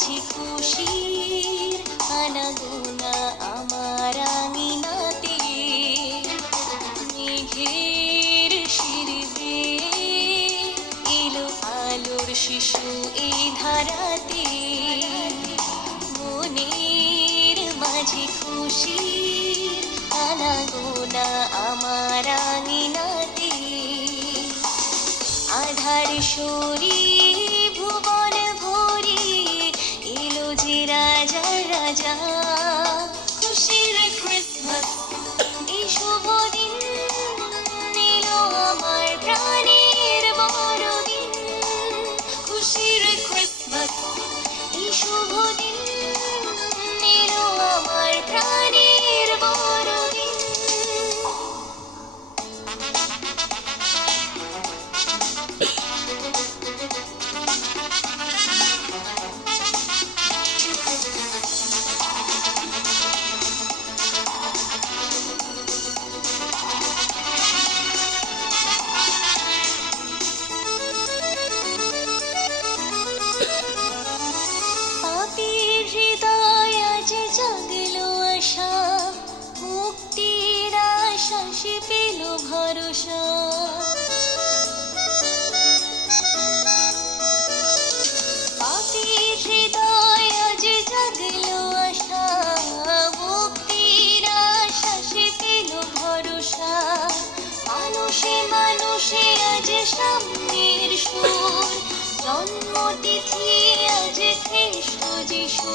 মাঝে খুশির আনাগোনা আমার আঙিনাতে, মেঘের শিরবে এলো আলোর শিশু এই ধারাতে, মনের মাঝে খুশির আনাগোনা আমার আঙিনাতে, আধার সরিয়ে ভুবন ভরি এলো যে রাজা রাজা, খুশির ক্রিসমাস এই শুভ দিন এলো আমার প্রাণের বড়দিন, খুশির ক্রিসমাস এই শুভ দিন এলো আমার প্রাণের বড়দিন। পাপীর হৃদয় আজ জাগলো আশা, মুক্তির আশ্বাসে পেল ভরসা, পাপীর হৃদয় আজ জাগলো আশা, মুক্তির আশ্বাসে পেল ভরসা, মানুষে মানুষে আজ সামনের সুর, জন্মতিথি আজ খ্রিস্ট যিশু।